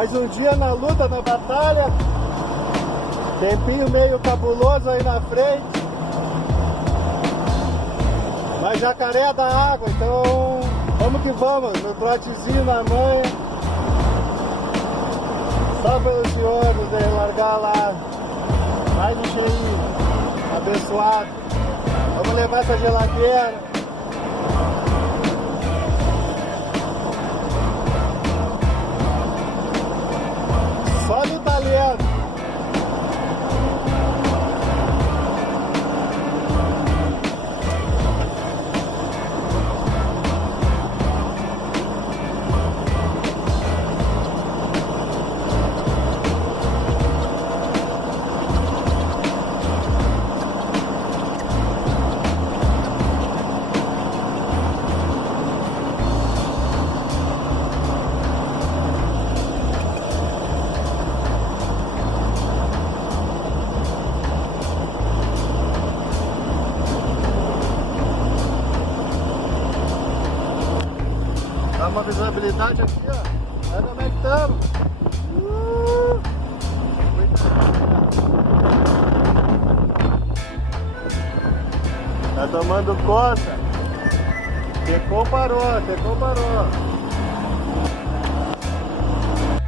Mais um dia na luta, na batalha. Tempinho meio cabuloso aí na frente. Mas jacaré é da água, então vamos que vamos. No trotezinho na manha. Só pelos senhores, né? Largar lá. Mais um cheirinho. Abençoado. Vamos levar essa geladeira. Só no talento. Dá uma visibilidade aqui, ó. Olha como é que estamos. Tá tomando conta. Secou, parou, secou, parou.